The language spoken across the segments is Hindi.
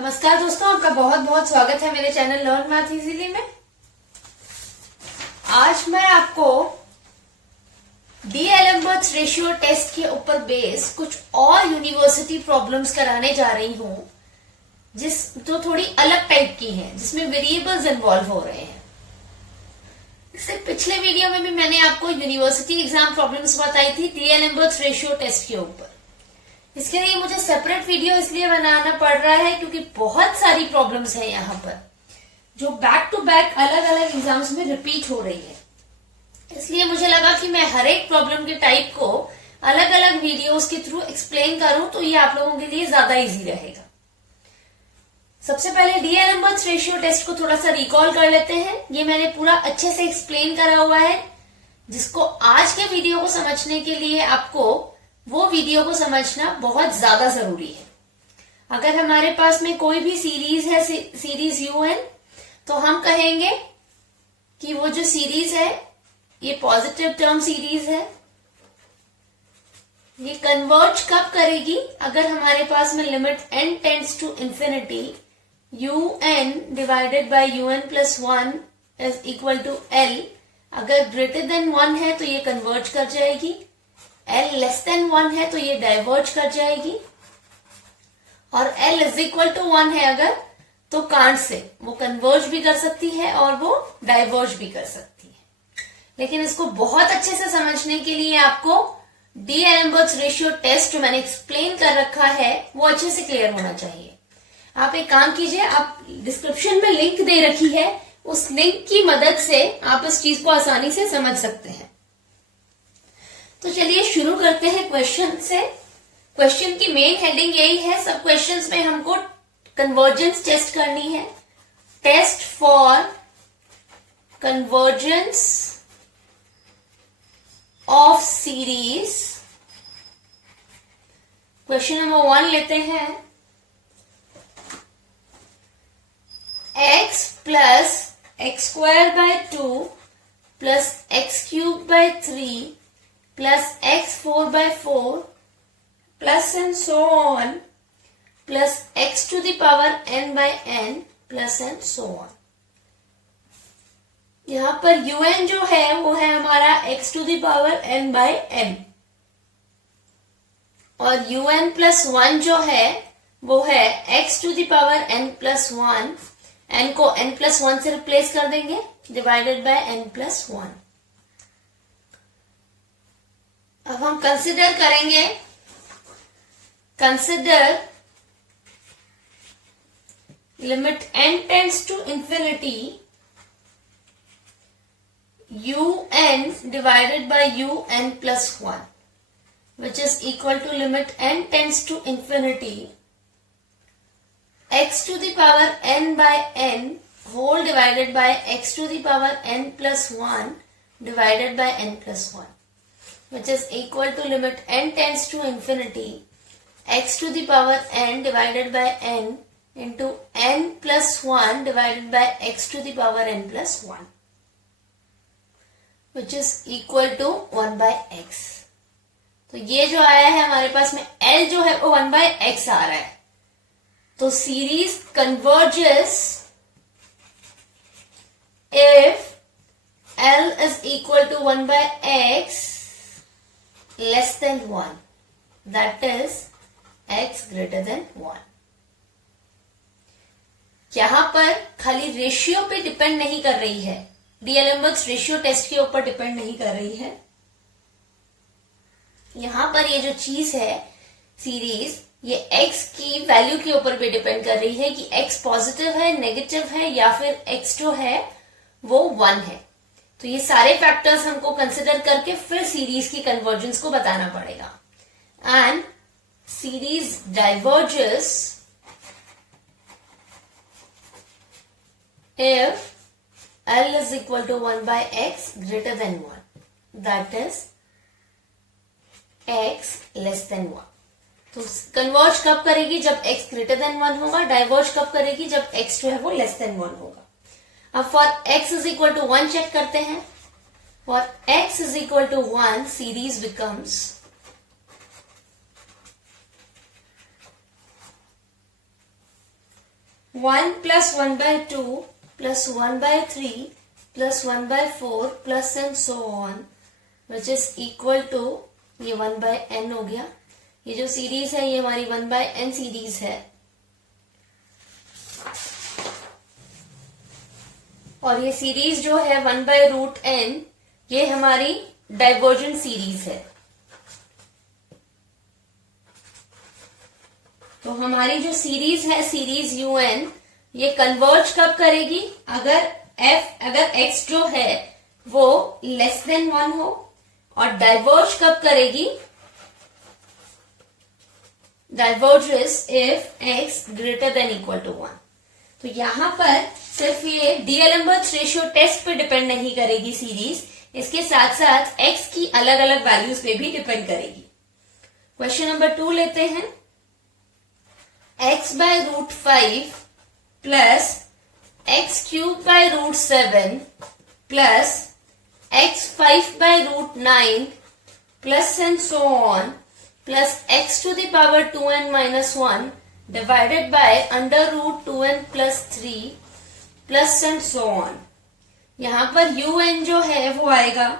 नमस्कार दोस्तों, आपका बहुत बहुत स्वागत है मेरे चैनल लर्न मैथ इजीली में। आज मैं आपको डी-एलेम्बर्ट्स रेशियो टेस्ट के ऊपर बेस कुछ और यूनिवर्सिटी प्रॉब्लम्स कराने जा रही हूं, जो थोड़ी अलग टाइप की हैं, जिसमें वेरिएबल्स इन्वॉल्व हो रहे हैं। इससे पिछले वीडियो में भी मैंने आपको यूनिवर्सिटी एग्जाम प्रॉब्लम्स बताई थी डी-एलेम्बर्ट्स रेशियो टेस्ट के ऊपर। इसके लिए मुझे सेपरेट वीडियो इसलिए बनाना पड़ रहा है क्योंकि बहुत सारी प्रॉब्लम्स हैं यहाँ पर जो बैक टू बैक अलग अलग एग्जाम्स में रिपीट हो रही है। इसलिए मुझे लगा कि मैं हर एक प्रॉब्लम के टाइप को अलग अलग वीडियोस के थ्रू एक्सप्लेन करूं तो ये आप लोगों के लिए ज्यादा इजी रहेगा। सबसे पहले डी-एलेम्बर्ट्स रेशियो टेस्ट को थोड़ा सा रिकॉल कर लेते हैं। ये मैंने पूरा अच्छे से एक्सप्लेन करा हुआ है, जिसको आज के वीडियो को समझने के लिए आपको वो वीडियो को समझना बहुत ज्यादा जरूरी है। अगर हमारे पास में कोई भी सीरीज है, सीरीज UN, तो हम कहेंगे कि वो जो सीरीज है ये पॉजिटिव टर्म सीरीज है। ये कन्वर्ज कब करेगी? अगर हमारे पास में limit n tends to infinity UN divided by UN plus 1 is equal to L। अगर ग्रेटर देन 1 है तो ये कन्वर्ज कर जाएगी, L लेस देन 1 है तो ये डाइवर्ज कर जाएगी, और L इज इक्वल टू 1 है अगर, तो कांट से वो कन्वर्ज भी कर सकती है और वो डाइवर्ज भी कर सकती है। लेकिन इसको बहुत अच्छे से समझने के लिए आपको डी-एलेम्बर्ट्स रेशियो टेस्ट जो मैंने एक्सप्लेन कर रखा है वो अच्छे से क्लियर होना चाहिए। आप एक काम कीजिए, आप डिस्क्रिप्शन में लिंक दे रखी है, उस लिंक की मदद से आप इस चीज को आसानी से समझ सकते हैं। तो चलिए शुरू करते हैं क्वेश्चन से। क्वेश्चन की मेन हेडिंग यही है, सब क्वेश्चंस में हमको कन्वर्जेंस टेस्ट करनी है। Test for convergence of series. Question number 1 लेते हैं। x plus x square by 2 plus x cube by 3 plus x4 by 4 plus and so on plus x to the power n by n plus and so on। यहां पर un जो है वो है हमारा x to the power n by n, और un plus 1 जो है वो है x to the power n plus 1। n को n plus 1 से रिप्लेस कर देंगे, डिवाइडेड बाय n plus 1। अब हम कंसिडर करेंगे, consider limit n tends to infinity un divided by un plus 1 which is equal to limit n tends to infinity x to the power n by n whole divided by x to the power n plus 1 divided by n plus 1, which is equal to limit n tends to infinity x to the power n divided by n into n plus 1 divided by x to the power n plus 1, which is equal to 1 by x। तो ये जो आया है हमारे पास में L जो है वो 1 by x आ रहा है। तो series converges if L is equal to 1 by x less than 1, that is x greater than 1। यहां पर खाली रेशियो पे डिपेंड नहीं कर रही है, डी-एलेम्बर्ट्स रेशियो टेस्ट के ऊपर डिपेंड नहीं कर रही है। यहां पर ये जो चीज है सीरीज, ये x की वैल्यू के ऊपर भी डिपेंड कर रही है कि x पॉजिटिव है, नेगेटिव है, या फिर x जो है वो 1 है। तो ये सारे फैक्टर्स हमको कंसिडर करके फिर सीरीज की कन्वर्जेंस को बताना पड़ेगा। And series diverges if L is equal to 1 by x greater than 1, that is x less than 1। तो कन्वर्ज कब करेगी? जब x greater than 1 होगा। डाइवर्ज कब करेगी? जब x जो है वो less than 1 होगा। अब for x is equal to 1 check करते हैं। For x is equal to 1 series becomes 1 plus 1 by 2 plus 1 by 3 plus 1 by 4 plus and so on, which is equal to, ये 1 by n हो गया. ये जो सीरीज है ये हमारी 1 by n सीरीज है, और ये सीरीज जो है 1 by रूट n, ये हमारी डाइवर्जेंट सीरीज है. तो हमारी जो सीरीज है, सीरीज UN, ये कन्वर्ज कब करेगी? अगर x जो है वो लेस देन 1 हो, और डाइवर्ज कब करेगी? Diverges if x greater than equal to 1. तो यहां पर सिर्फ ये डीएलएम्बर्ट्स रेशियो टेस्ट पे डिपेंड नहीं करेगी सीरीज, इसके साथ साथ x की अलग अलग वैल्यूज पे भी डिपेंड करेगी. क्वेश्चन नंबर 2 लेते हैं. x by root 5 plus x cube by root 7 plus x 5 by root 9 plus and so on plus x to the power 2n minus 1 divided by under root 2n plus 3 plus and so on. यहां पर un जो है वो आएगा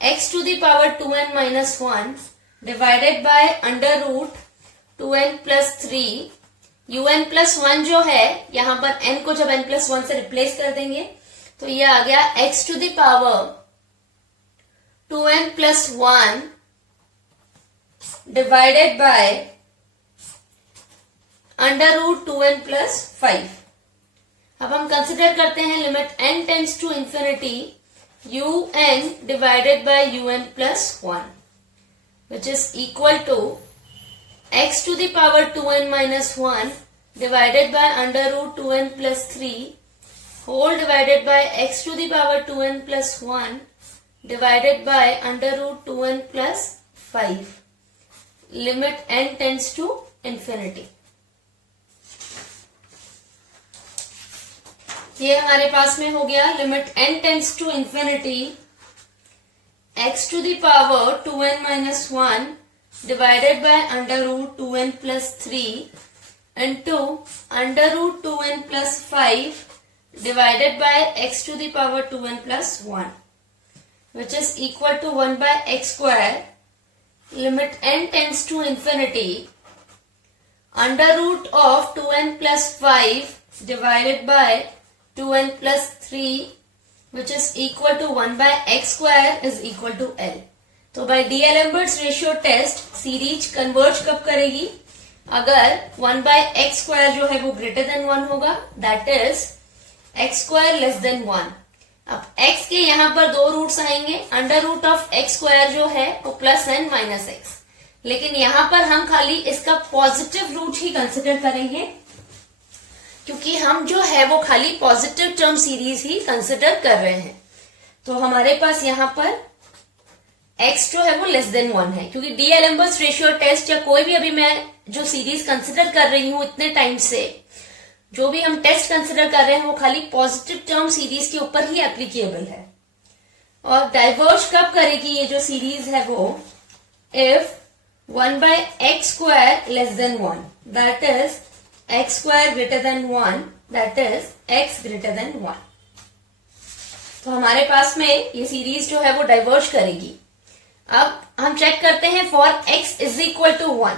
x to the power 2n minus 1 divided by under root 2n plus 3. un plus 1 जो है, यहां पर n को जब n प्लस 1 से रिप्लेस कर देंगे तो ये आ गया x to the power 2n plus 1 divided by under root 2n plus 5. अब हम कंसिडर करते हैं limit n tends to infinity un divided by un plus 1, which is equal to x to the power 2n minus 1 divided by under root 2n plus 3 whole divided by x to the power 2n plus 1 divided by under root 2n plus 5. Limit n tends to infinity. ये हमारे पास में हो गया limit n tends to infinity x to the power 2n minus 1 divided by under root 2n plus 3 into under root 2n plus 5 divided by x to the power 2n plus 1, which is equal to 1 by x square. Limit n tends to infinity under root of 2n plus 5 divided by 2n plus 3, which is equal to 1 by x square is equal to L. तो by D'Alembert's ratio test series converge कब करेगी? अगर 1 बाय एक्स स्क्वायर जो है वो ग्रेटर देन 1 होगा, that is x square less than 1. अब x के यहाँ पर 2 रूट्स आएंगे, under root of x square जो है वो प्लस n माइनस एक्स, लेकिन यहाँ पर हम खाली इसका पॉजिटिव रूट ही कंसिडर करेंगे, क्योंकि हम जो है वो खाली पॉजिटिव टर्म सीरीज ही कंसिडर कर रहे हैं. तो हमारे पास यहाँ पर x जो है वो लेस देन 1 है, क्योंकि डीएलएम्बर्ट्स रेशियो टेस्ट या कोई भी अभी मैं जो सीरीज कंसिडर कर रही हूं इतने टाइम से, जो भी हम टेस्ट कंसिडर कर रहे हैं वो खाली पॉजिटिव टर्म सीरीज के ऊपर ही एप्लीकेबल है. और डाइवर्ज कब करेगी ये जो सीरीज है वो? If 1 by x square less than 1, that is x square greater than 1, that is x greater than 1. तो हमारे पास में ये सीरीज जो है वो डाइवर्ज करेगी. अब हम चेक करते हैं for x is equal to 1.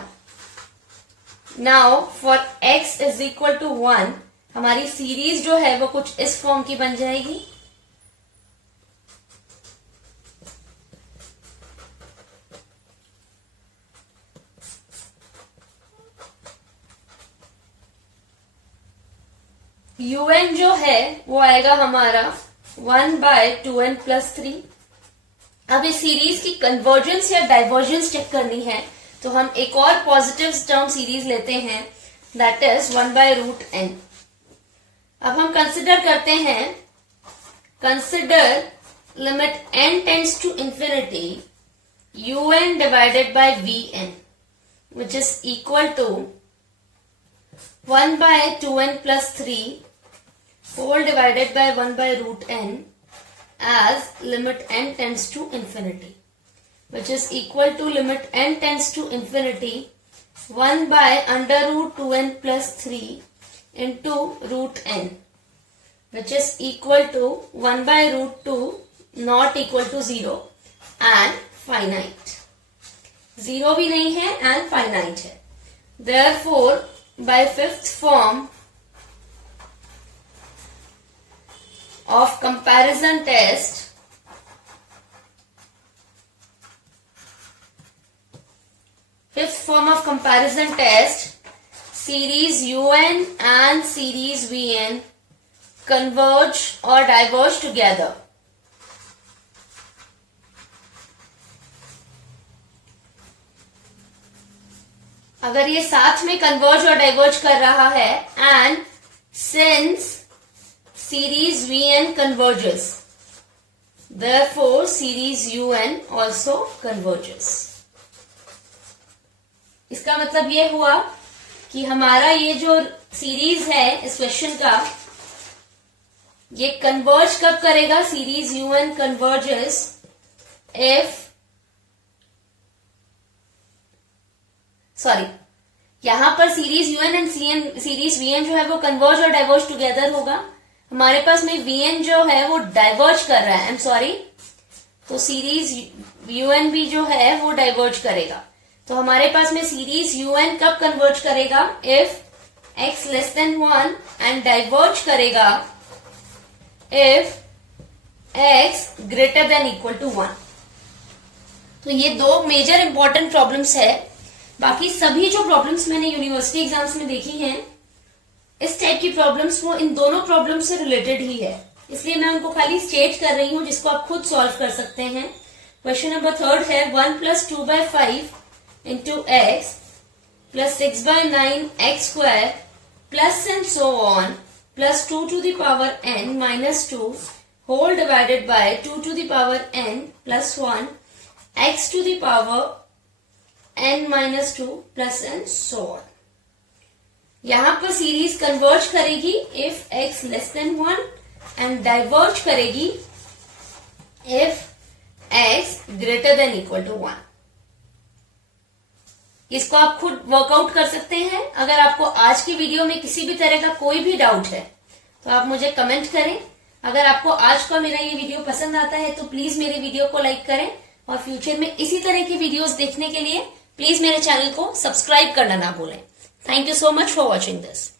Now for x is equal to 1 हमारी सीरीज जो है वो कुछ इस फॉर्म की बन जाएगी. un जो है वो आएगा हमारा 1 बाय 2n प्लस 3. अब इस सीरीज की कन्वर्जेंस या डाइवर्जेंस चेक करनी है तो हम एक और पॉजिटिव टर्म सीरीज लेते हैं, that is 1 by root n. अब हम कंसिडर करते हैं, consider limit n tends to infinity un divided by vn, which is equal to 1 by 2n plus 3 whole divided by 1 by root n as limit n tends to infinity, which is equal to limit n tends to infinity 1 by under root 2n plus 3 into root n, which is equal to 1 by root 2 not equal to 0 and finite. 0 भी नहीं है and finite है. Therefore, by fifth form of comparison test, series un and series vn converge or diverge together. अगर ये साथ में कन्वर्ज और डाइवर्ज कर रहा है, and since series vn converges, therefore series un also converges. इसका मतलब ये हुआ कि हमारा ये जो सीरीज है इस क्वेश्चन का, ये कन्वर्ज कब करेगा? Series un converges if, sorry, यहां पर series un and series vn जो है वो कन्वर्ज और डाइवर्ज टुगेदर होगा. हमारे पास में vn जो है वो डाइवर्ज कर रहा है, आई एम सॉरी, तो सीरीज un भी जो है वो डाइवर्ज करेगा. तो हमारे पास में सीरीज un कब कन्वर्ज करेगा? If x less than 1 and diverge करेगा if x greater than equal to 1. तो ये दो मेजर इंपॉर्टेंट प्रॉब्लम्स है. बाकी सभी जो प्रॉब्लम्स मैंने यूनिवर्सिटी एग्जाम्स में देखी हैं, इस टाइप की प्रॉब्लम्स वो इन दोनों प्रॉब्लम्स से रिलेटेड ही है, इसलिए मैं उनको खाली स्टेट कर रही हूं, जिसको आप खुद सॉल्व कर सकते हैं. क्वेश्चन नंबर 3 है 1 + 2 by 5 into x plus 6 by 9 x square plus and so on plus 2 to the power n minus 2 whole divided by 2 to the power n plus 1 x to the power n minus 2 plus and so on. यहां पर सीरीज कन्वर्ज करेगी if x less than 1 and diverge करेगी if x greater than equal to 1. इसको आप खुद वर्कआउट कर सकते हैं. अगर आपको आज की वीडियो में किसी भी तरह का कोई भी डाउट है तो आप मुझे कमेंट करें. अगर आपको आज का मेरा ये वीडियो पसंद आता है तो प्लीज मेरे वीडियो को लाइक करें, और फ्यूचर में इसी तरह की वीडियोस देखने के लिए प्लीज मेरे चैनल को सब्सक्राइब करना ना भूलें. Thank you so much for watching this.